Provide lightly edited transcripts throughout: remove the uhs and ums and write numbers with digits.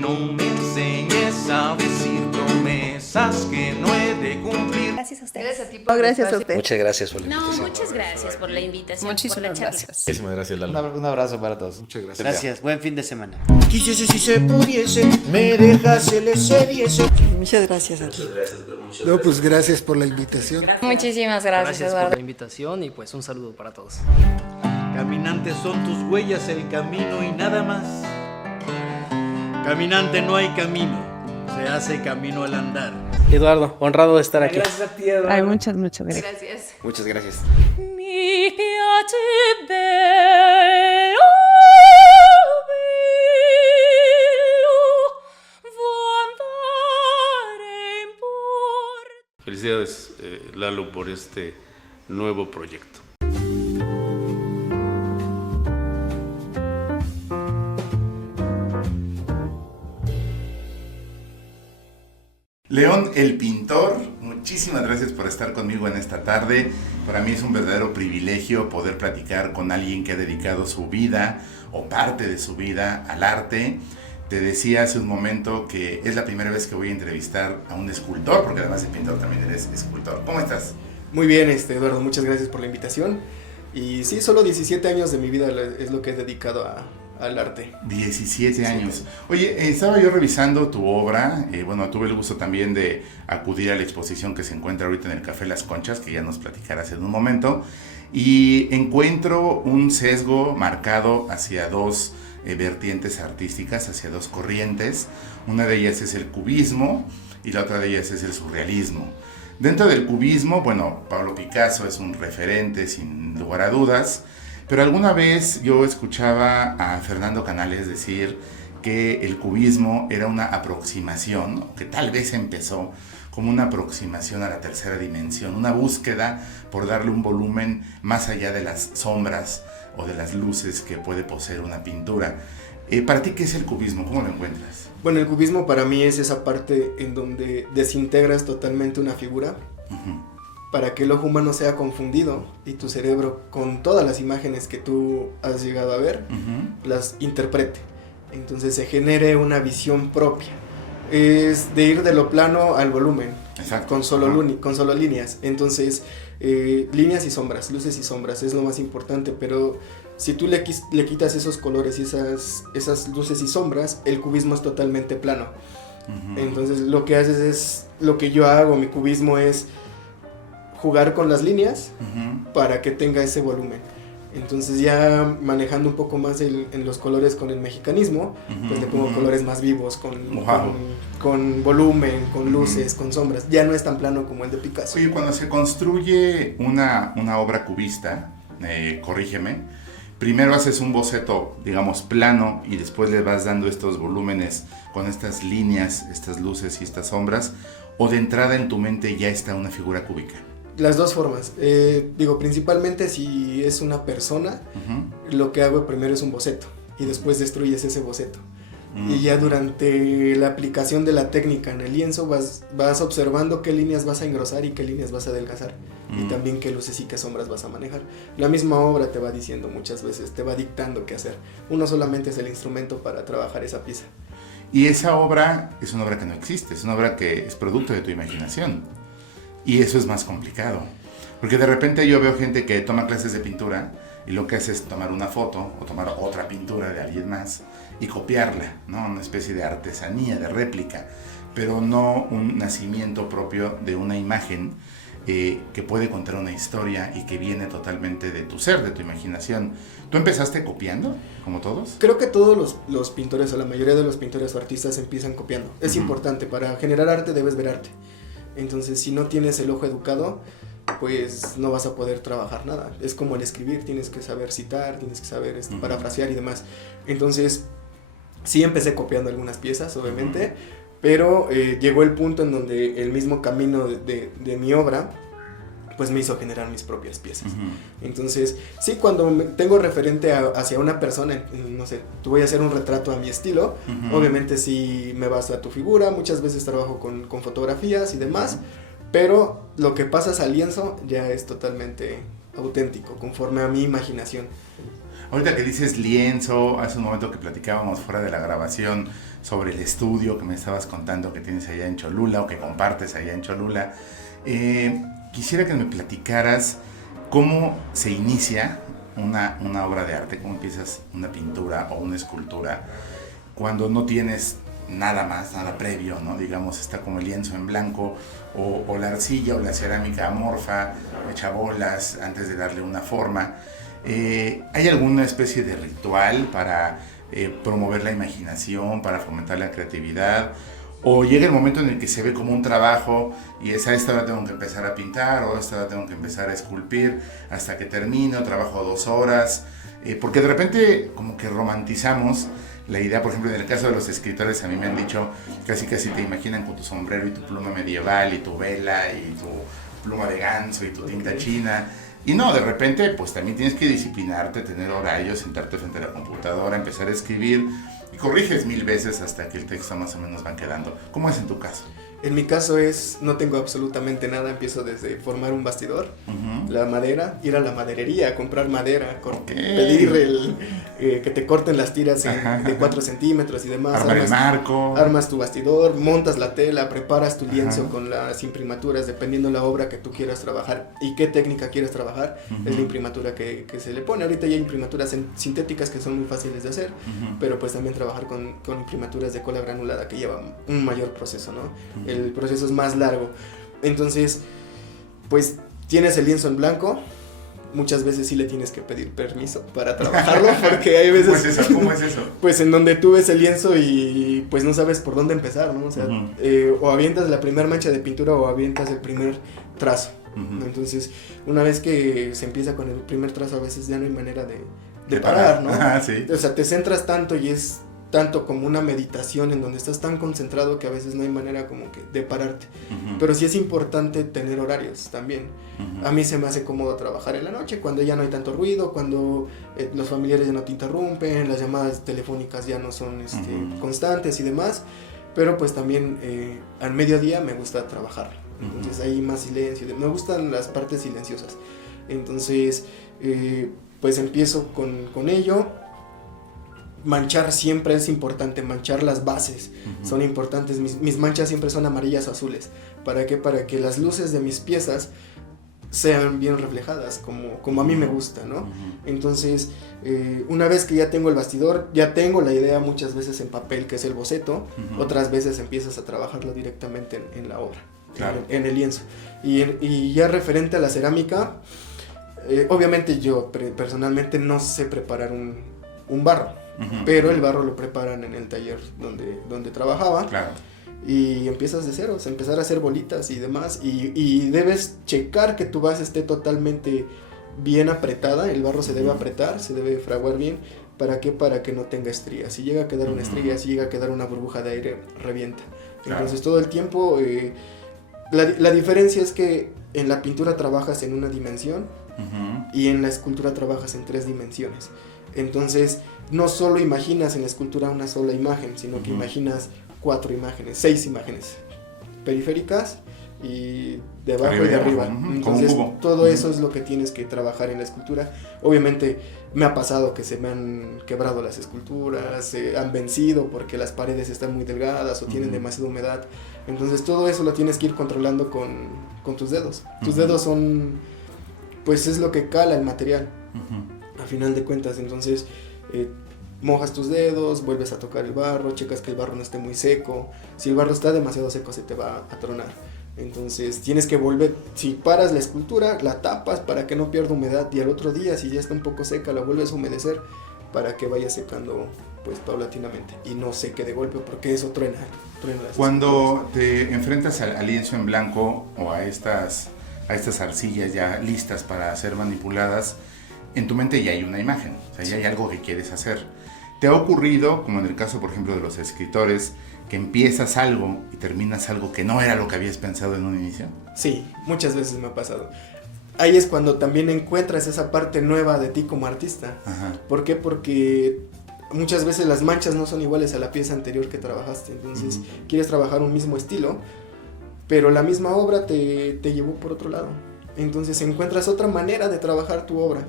No me enseñes a decir promesas que no he de cumplir. Gracias a usted. Gracias a ti. Gracias a usted. Muchas gracias por la invitación. No, muchas gracias por la invitación. Muchísimas por la charla. gracias. Muchísimas gracias, Lalo. Un abrazo para todos. Muchas gracias. Gracias, buen fin de semana. Quisiese si se pudiese, me dejase, le cediese. Muchas gracias a ti. No, pues gracias por la invitación. Muchísimas gracias, Gracias por Eduardo. la invitación y pues un saludo para todos. Caminantes son tus huellas, el camino y nada más. Caminante no hay camino, se hace camino al andar. Eduardo, honrado de estar aquí. Gracias a ti, Eduardo. Ay, muchas gracias. Gracias. Muchas gracias. Mi piace bello, andare in porto. Felicidades, Lalo, por este nuevo proyecto. León el Pintor, muchísimas gracias por estar conmigo en esta tarde. Para mí es un verdadero privilegio poder platicar con alguien que ha dedicado su vida o parte de su vida al arte. Te decía hace un momento que es la primera vez que voy a entrevistar a un escultor, porque además de pintor también eres escultor. ¿Cómo estás? Muy bien, Eduardo, muchas gracias por la invitación. Y sí, solo 17 años de mi vida es lo que he dedicado al arte. 17 años. Oye, estaba yo revisando tu obra, bueno, tuve el gusto también de acudir a la exposición que se encuentra ahorita en el Café Las Conchas, que ya nos platicarás en un momento, y encuentro un sesgo marcado hacia dos vertientes artísticas, hacia dos corrientes. Una de ellas es el cubismo y la otra de ellas es el surrealismo. Dentro del cubismo, bueno, Pablo Picasso es un referente sin lugar a dudas, pero alguna vez yo escuchaba a Fernando Canales decir que el cubismo era una aproximación, que tal vez empezó como una aproximación a la tercera dimensión, una búsqueda por darle un volumen más allá de las sombras o de las luces que puede poseer una pintura. Para ti, ¿qué es el cubismo? ¿Cómo lo encuentras? Bueno, el cubismo para mí es esa parte en donde desintegras totalmente una figura para que el ojo humano sea confundido y tu cerebro, con todas las imágenes que tú has llegado a ver, las interprete. Entonces se genere una visión propia. Es de ir de lo plano al volumen. Exacto. Con solo líneas. Entonces, líneas y sombras, luces y sombras es lo más importante, pero si tú le quitas esos colores y esas luces y sombras, el cubismo es totalmente plano. Entonces lo que haces es, lo que yo hago, mi cubismo es jugar con las líneas para que tenga ese volumen. Entonces ya manejando un poco más en los colores con el mexicanismo, pues le pongo colores más vivos, con volumen, con luces, con sombras. Ya no es tan plano como el de Picasso. Oye, cuando se construye una obra cubista, corrígeme, primero haces un boceto, digamos, plano y después le vas dando estos volúmenes con estas líneas, estas luces y estas sombras, o de entrada en tu mente ya está una figura cúbica. Las dos formas. Principalmente si es una persona, lo que hago primero es un boceto y después destruyes ese boceto. Y ya durante la aplicación de la técnica en el lienzo vas observando qué líneas vas a engrosar y qué líneas vas a adelgazar. Y también qué luces y qué sombras vas a manejar. La misma obra te va diciendo muchas veces, te va dictando qué hacer. Uno solamente es el instrumento para trabajar esa pieza. Y esa obra es una obra que no existe, es una obra que es producto de tu imaginación. Y eso es más complicado, porque de repente yo veo gente que toma clases de pintura y lo que hace es tomar una foto o tomar otra pintura de alguien más y copiarla, ¿no? Una especie de artesanía, de réplica, pero no un nacimiento propio de una imagen que puede contar una historia y que viene totalmente de tu ser, de tu imaginación. ¿Tú empezaste copiando, como todos? Creo que todos los pintores, o la mayoría de los pintores o artistas empiezan copiando. Es importante, para generar arte debes ver arte. Entonces, si no tienes el ojo educado, pues no vas a poder trabajar nada. Es como el escribir, tienes que saber citar, tienes que saber parafrasear y demás. Entonces, sí empecé copiando algunas piezas, obviamente, pero llegó el punto en donde el mismo camino de mi obra, pues me hizo generar mis propias piezas. Entonces, sí, cuando tengo referente hacia una persona, no sé, tú voy a hacer un retrato a mi estilo, obviamente sí me baso a tu figura, muchas veces trabajo con fotografías y demás, pero lo que pasas al lienzo ya es totalmente auténtico, conforme a mi imaginación. Ahorita que dices lienzo, hace un momento que platicábamos fuera de la grabación sobre el estudio que me estabas contando que tienes allá en Cholula o que compartes allá en Cholula, quisiera que me platicaras cómo se inicia una obra de arte, cómo empiezas una pintura o una escultura cuando no tienes nada más, nada previo, ¿no? Digamos, está como el lienzo en blanco o la arcilla o la cerámica amorfa, hecha bolas antes de darle una forma. ¿Hay alguna especie de ritual para promover la imaginación, para fomentar la creatividad? ¿O llega el momento en el que se ve como un trabajo y es a esta hora tengo que empezar a pintar o a esta hora tengo que empezar a esculpir hasta que termino, trabajo 2 horas? Porque de repente como que romantizamos la idea, por ejemplo, en el caso de los escritores, a mí me han dicho, casi te imaginan con tu sombrero y tu pluma medieval y tu vela y tu pluma de ganso y tu tinta china. Y no, de repente, pues también tienes que disciplinarte, tener horarios, sentarte frente a la computadora, empezar a escribir y corriges 1000 veces hasta que el texto más o menos va quedando. ¿Cómo es en tu caso? En mi caso no tengo absolutamente nada, empiezo desde formar un bastidor, la madera, ir a la maderería, comprar madera, pedir que te corten las tiras de 4 centímetros y demás. Armar el marco. Armas tu bastidor, montas la tela, preparas tu lienzo con las imprimaturas, dependiendo la obra que tú quieras trabajar y qué técnica quieras trabajar, es la imprimatura que se le pone. Ahorita ya hay imprimaturas sintéticas que son muy fáciles de hacer, pero pues también trabajar con imprimaturas de cola granulada que llevan un mayor proceso, ¿no? El proceso es más largo. Entonces, pues tienes el lienzo en blanco. Muchas veces sí le tienes que pedir permiso para trabajarlo, porque hay veces... ¿Cómo es eso? Pues en donde tú ves el lienzo y pues no sabes por dónde empezar, ¿no? O sea, o avientas la primera mancha de pintura o avientas el primer trazo. ¿No? Entonces, una vez que se empieza con el primer trazo, a veces ya no hay manera de parar, ¿no? Sí. O sea, te centras tanto y es tanto como una meditación en donde estás tan concentrado que a veces no hay manera como que de pararte. Pero sí es importante tener horarios también. A mí se me hace cómodo trabajar en la noche, cuando ya no hay tanto ruido, cuando los familiares ya no te interrumpen, las llamadas telefónicas ya no son constantes y demás. Pero pues también al mediodía me gusta trabajar. Entonces hay más silencio. Me gustan las partes silenciosas. Entonces pues empiezo con ello. Manchar siempre es importante, manchar las bases son importantes. Mis manchas siempre son amarillas o azules. ¿Para qué? Para que las luces de mis piezas sean bien reflejadas, como a mí me gusta, ¿no? Entonces, una vez que ya tengo el bastidor, ya tengo la idea muchas veces en papel, que es el boceto, otras veces empiezas a trabajarlo directamente en la obra, claro, en el lienzo. Y ya referente a la cerámica, obviamente yo personalmente no sé preparar un barro. Pero el barro lo preparan en el taller donde trabajaba. Claro. Y empiezas de cero, empezar a hacer bolitas y demás. Y debes checar que tu base esté totalmente bien apretada. El barro se debe apretar, se debe fraguar bien. ¿Para qué? Para que no tenga estrías. Si llega a quedar una estría, si llega a quedar una burbuja de aire, revienta. Claro. Entonces todo el tiempo... la diferencia es que en la pintura trabajas en una dimensión y en la escultura trabajas en 3 dimensiones. Entonces, no solo imaginas en la escultura una sola imagen, sino que imaginas 4 imágenes, 6 imágenes periféricas y de abajo y de arriba. Entonces, todo eso es lo que tienes que trabajar en la escultura. Obviamente, me ha pasado que se me han quebrado las esculturas, se han vencido porque las paredes están muy delgadas o tienen demasiada humedad. Entonces, todo eso lo tienes que ir controlando con tus dedos. Tus dedos son, pues es lo que cala el material. A final de cuentas, entonces mojas tus dedos, vuelves a tocar el barro, checas que el barro no esté muy seco. Si el barro está demasiado seco se te va a tronar. Entonces tienes que volver, si paras la escultura, la tapas para que no pierda humedad y al otro día, si ya está un poco seca, la vuelves a humedecer para que vaya secando pues paulatinamente y no seque de golpe porque eso truena las Cuando te enfrentas al lienzo en blanco o a estas arcillas ya listas para ser manipuladas, en tu mente ya hay una imagen, o sea, ya hay algo que quieres hacer. ¿Te ha ocurrido, como en el caso, por ejemplo, de los escritores, que empiezas algo y terminas algo que no era lo que habías pensado en un inicio? Sí, muchas veces me ha pasado. Ahí es cuando también encuentras esa parte nueva de ti como artista. ¿Por qué? Porque muchas veces las manchas no son iguales a la pieza anterior que trabajaste. Entonces, quieres trabajar un mismo estilo, pero la misma obra te llevó por otro lado. Entonces, encuentras otra manera de trabajar tu obra.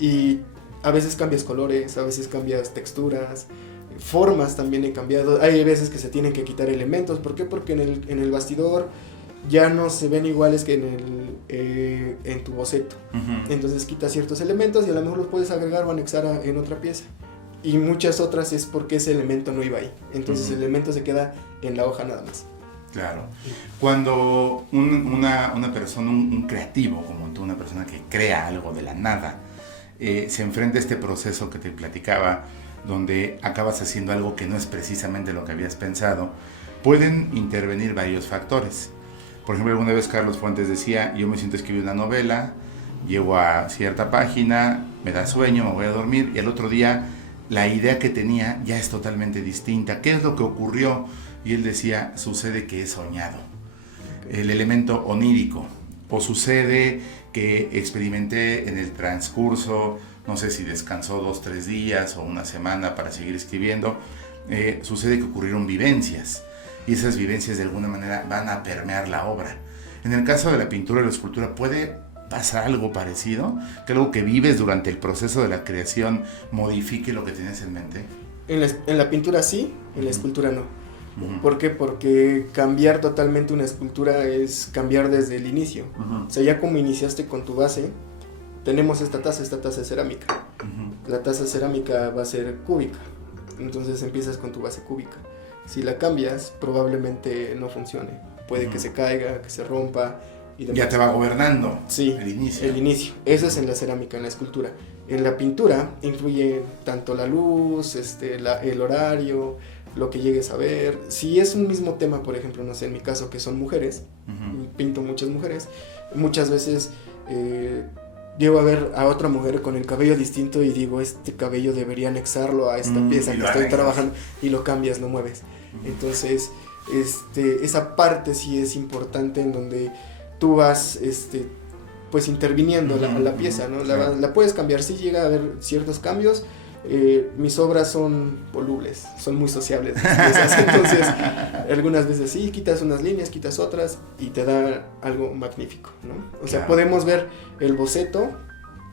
Y a veces cambias colores, a veces cambias texturas, formas también he cambiado. Hay veces que se tienen que quitar elementos. ¿Por qué? Porque en el bastidor ya no se ven iguales que en tu boceto. Entonces quitas ciertos elementos y a lo mejor los puedes agregar o anexar en otra pieza. Y muchas otras es porque ese elemento no iba ahí. Entonces el elemento se queda en la hoja nada más. Claro. Cuando una persona, un creativo como tú, una persona que crea algo de la nada, se enfrenta a este proceso que te platicaba, donde acabas haciendo algo que no es precisamente lo que habías pensado, pueden intervenir varios factores. Por ejemplo, alguna vez Carlos Fuentes decía, yo me siento a escribir una novela, llego a cierta página, me da sueño, me voy a dormir, y al otro día la idea que tenía ya es totalmente distinta. ¿Qué es lo que ocurrió? Y él decía, sucede que he soñado. El elemento onírico. O sucede que experimenté en el transcurso, no sé si descansó 2-3 días o una semana para seguir escribiendo. Sucede que ocurrieron vivencias. Y esas vivencias de alguna manera van a permear la obra. En el caso de la pintura y la escultura, ¿puede pasar algo parecido? ¿Que algo que vives durante el proceso de la creación modifique lo que tienes en mente? En la pintura sí, en la escultura no. ¿Por qué? Porque cambiar totalmente una escultura es cambiar desde el inicio. O sea, ya como iniciaste con tu base, tenemos esta taza es cerámica. La taza cerámica va a ser cúbica. Entonces empiezas con tu base cúbica. Si la cambias, probablemente no funcione. Puede que se caiga, que se rompa. Y demás. Ya te va gobernando. Sí, el inicio. El inicio. Eso es en la cerámica, en la escultura. En la pintura influye tanto la luz, el horario, lo que llegues a ver. Si es un mismo tema, por ejemplo, no sé, en mi caso que son mujeres, pinto muchas mujeres, muchas veces llego a ver a otra mujer con el cabello distinto y digo, este cabello debería anexarlo a esta pieza que estoy trabajando, y lo cambias, lo mueves. Entonces, esa parte sí es importante, en donde tú vas pues interviniendo la pieza, ¿no? La puedes cambiar, sí llega a haber ciertos cambios. Mis obras son volubles, son muy sociables las piezas, entonces algunas veces sí, quitas unas líneas, quitas otras y te da algo magnífico, ¿no? O sea, podemos ver el boceto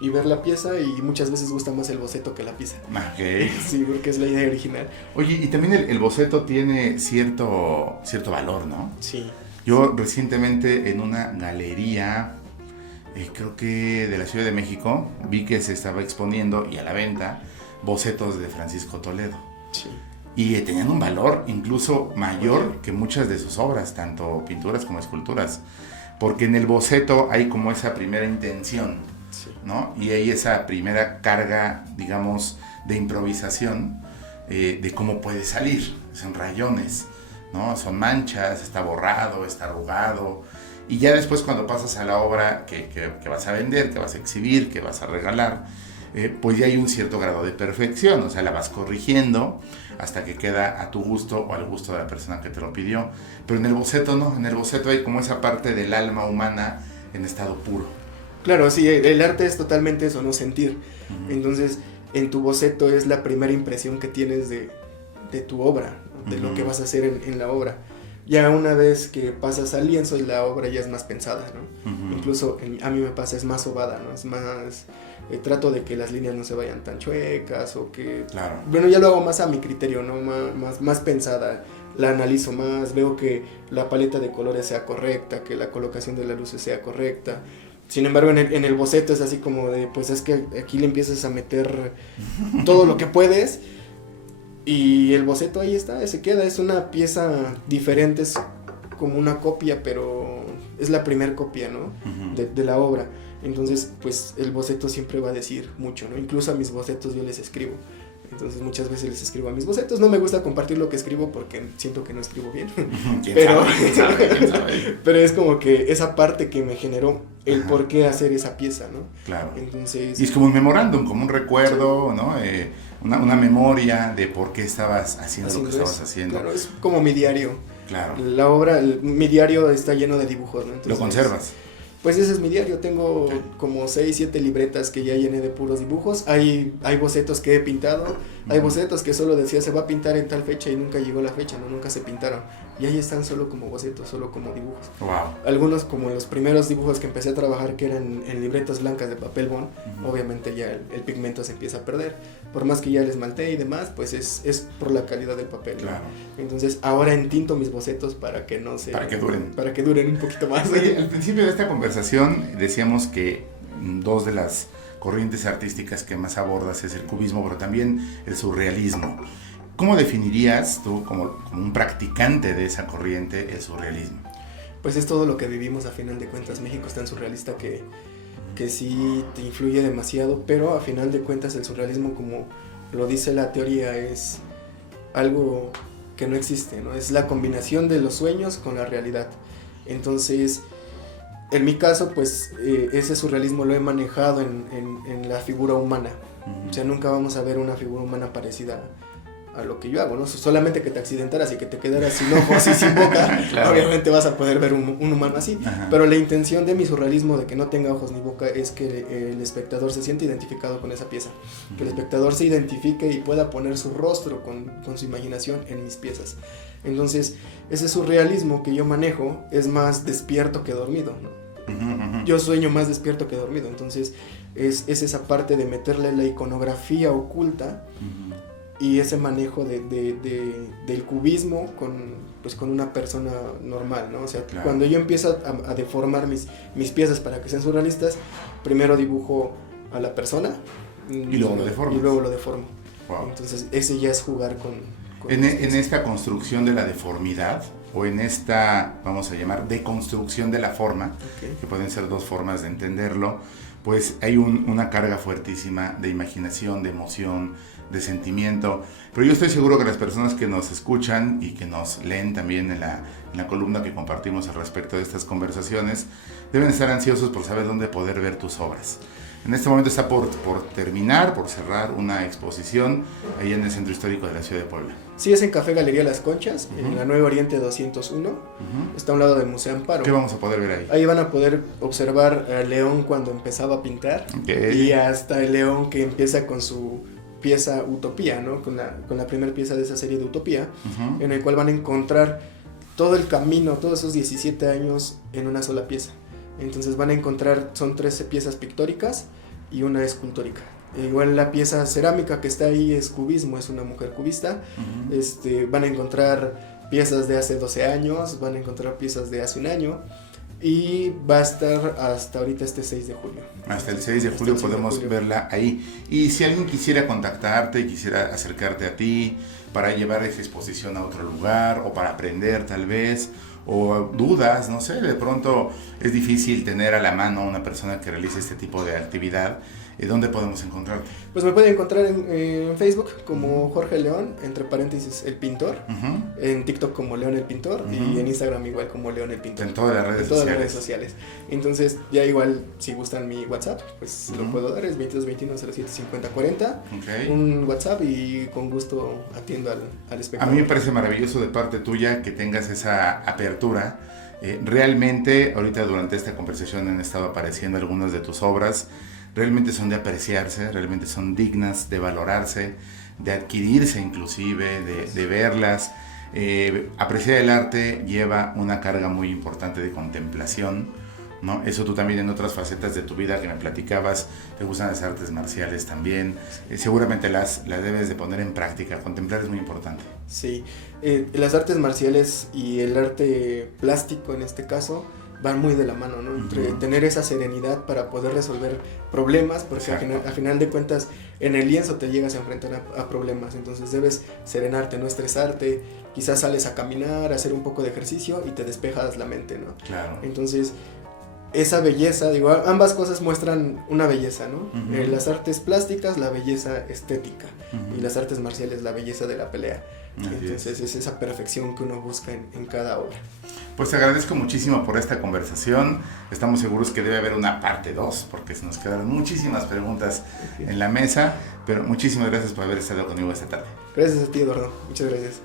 y ver la pieza, y muchas veces gusta más el boceto que la pieza. Okay. Sí, porque es la idea original. Oye, y también el boceto tiene cierto valor, ¿no? Sí. Yo recientemente en una galería, creo que de la Ciudad de México, vi que se estaba exponiendo y a la venta bocetos de Francisco Toledo. Sí. Y tenían un valor incluso mayor que muchas de sus obras, tanto pinturas como esculturas, porque en el boceto hay como esa primera intención, ¿no? Y hay esa primera carga, digamos, de improvisación, de cómo puede salir. Son rayones, ¿no? Son manchas, está borrado, está arrugado, y ya después cuando pasas a la obra que vas a vender, que vas a exhibir, que vas a regalar, pues ya hay un cierto grado de perfección, o sea, la vas corrigiendo hasta que queda a tu gusto o al gusto de la persona que te lo pidió. Pero en el boceto no, en el boceto hay como esa parte del alma humana en estado puro. Claro, sí, el arte es totalmente eso, no sentir. Entonces, en tu boceto es la primera impresión que tienes de tu obra, ¿no? De lo que vas a hacer en la obra. Ya una vez que pasas al lienzo, la obra ya es más pensada, ¿no? Incluso a mí me pasa, es más sobada, ¿no? Es más, trato de que las líneas no se vayan tan chuecas, o que... Claro. Bueno, ya lo hago más a mi criterio, ¿no? Más pensada, la analizo más, veo que la paleta de colores sea correcta, que la colocación de las luces sea correcta. Sin embargo, en el boceto es así como de, pues es que aquí le empiezas a meter todo lo que puedes, y el boceto ahí está, se queda, es una pieza diferente, es como una copia, pero es la primer copia, ¿no? De la obra. Entonces, pues el boceto siempre va a decir mucho, ¿no? Incluso a mis bocetos yo les escribo. Entonces muchas veces les escribo a mis bocetos. No me gusta compartir lo que escribo porque siento que no escribo bien. ¿Quién sabe? Pero es como que esa parte que me generó el por qué hacer esa pieza, ¿no? Claro. Entonces, y es como un memorándum, como un recuerdo, sí, ¿no? Una memoria de por qué estabas haciendo lo que estabas haciendo. Claro, es como mi diario. Claro. La obra, mi diario está lleno de dibujos, ¿no? Entonces, ¿lo conservas? Pues ese es mi diario, tengo como 6-7 libretas que ya llené de puros dibujos, hay bocetos que he pintado, Hay bocetos que solo decía se va a pintar en tal fecha y nunca llegó la fecha, ¿no? Nunca se pintaron. Y ahí están solo como bocetos, solo como dibujos. Wow. Algunos como los primeros dibujos que empecé a trabajar que eran en libretas blancas de papel bond, obviamente ya el pigmento se empieza a perder. Por más que ya el esmalte y demás, pues es por la calidad del papel, ¿no? Claro. Entonces ahora entinto mis bocetos para que no se... Para que duren. Para que duren un poquito más. Oye, al principio de esta conversación decíamos que dos de las corrientes artísticas que más abordas es el cubismo, pero también el surrealismo. ¿Cómo definirías tú, como un practicante de esa corriente, el surrealismo? Pues es todo lo que vivimos a final de cuentas. México es tan surrealista que sí te influye demasiado, pero a final de cuentas el surrealismo, como lo dice la teoría, es algo que no existe, ¿no? Es la combinación de los sueños con la realidad. Entonces, en mi caso, pues ese surrealismo lo he manejado en la figura humana. O sea, nunca vamos a ver una figura humana parecida a lo que yo hago, ¿no? Solamente que te accidentaras y que te quedaras sin ojos y sin boca, claro. Obviamente vas a poder ver un humano así. Ajá. Pero la intención de mi surrealismo de que no tenga ojos ni boca es que el espectador se siente identificado con esa pieza. Que el espectador se identifique y pueda poner su rostro con su imaginación en mis piezas. Entonces, ese surrealismo que yo manejo es más despierto que dormido, ¿no? Yo sueño más despierto que dormido. Entonces, es esa parte de meterle la iconografía oculta y ese manejo del cubismo con una persona normal, ¿no? O sea, claro. Cuando yo empiezo a deformar mis piezas para que sean surrealistas, primero dibujo a la persona y luego lo deformo. Wow. Entonces, ese ya es jugar con en esta construcción de la deformidad, o en esta, vamos a llamar, deconstrucción de la forma, okay, que pueden ser dos formas de entenderlo, pues hay una carga fuertísima de imaginación, de emoción, de sentimiento. Pero yo estoy seguro que las personas que nos escuchan y que nos leen también en la columna que compartimos al respecto de estas conversaciones, deben estar ansiosos por saber dónde poder ver tus obras. En este momento está por cerrar una exposición ahí en el Centro Histórico de la Ciudad de Puebla. Sí, es en Café Galería Las Conchas, en la 9 Oriente 201. Está a un lado del Museo Amparo. ¿Qué vamos a poder ver ahí? Ahí van a poder observar al León cuando empezaba a pintar, okay, y hasta el León que empieza con su pieza Utopía, ¿no? Con la primera pieza de esa serie de Utopía, en el cual van a encontrar todo el camino, todos esos 17 años en una sola pieza. Entonces van a encontrar, son 13 piezas pictóricas y una escultórica. Igual la pieza cerámica que está ahí es cubismo, es una mujer cubista. Van a encontrar piezas de hace 12 años, van a encontrar piezas de hace un año. Y va a estar hasta ahorita este 6 de julio. Hasta el 6 de julio podemos verla ahí. Y si alguien quisiera contactarte y quisiera acercarte a ti para llevar esa exposición a otro lugar o para aprender tal vez, o dudas, no sé, de pronto es difícil tener a la mano a una persona que realice este tipo de actividad, ¿dónde podemos encontrarte? Pues me pueden encontrar en Facebook como Jorge León, entre paréntesis El Pintor, en TikTok como León El Pintor, y en Instagram igual como León El Pintor. En todas las redes sociales. Entonces ya igual si gustan mi WhatsApp, pues lo puedo dar, es 2221075040, okay, un WhatsApp, y con gusto atiendo al espectador. A mí me parece maravilloso de parte tuya que tengas esa apertura. Realmente ahorita durante esta conversación han estado apareciendo algunas de tus obras. Realmente son de apreciarse, realmente son dignas de valorarse, de adquirirse inclusive, de verlas. Apreciar el arte lleva una carga muy importante de contemplación, ¿no? Eso tú también en otras facetas de tu vida que me platicabas, te gustan las artes marciales también, seguramente las debes de poner en práctica. Contemplar es muy importante. Sí, las artes marciales y el arte plástico en este caso van muy de la mano, ¿no? Entre tener esa serenidad para poder resolver problemas, porque a final de cuentas en el lienzo te llegas a enfrentar a problemas, entonces debes serenarte, no estresarte, quizás sales a caminar, a hacer un poco de ejercicio y te despejas la mente, ¿no? Claro. Entonces esa belleza, digo, ambas cosas muestran una belleza, ¿no? Las artes plásticas, la belleza estética, y las artes marciales, la belleza de la pelea. Entonces es esa perfección que uno busca en cada obra. Pues te agradezco muchísimo por esta conversación. Estamos seguros que debe haber una parte 2 porque se nos quedaron muchísimas preguntas en la mesa, pero muchísimas gracias por haber estado conmigo esta tarde. Gracias a ti, Eduardo. Muchas gracias.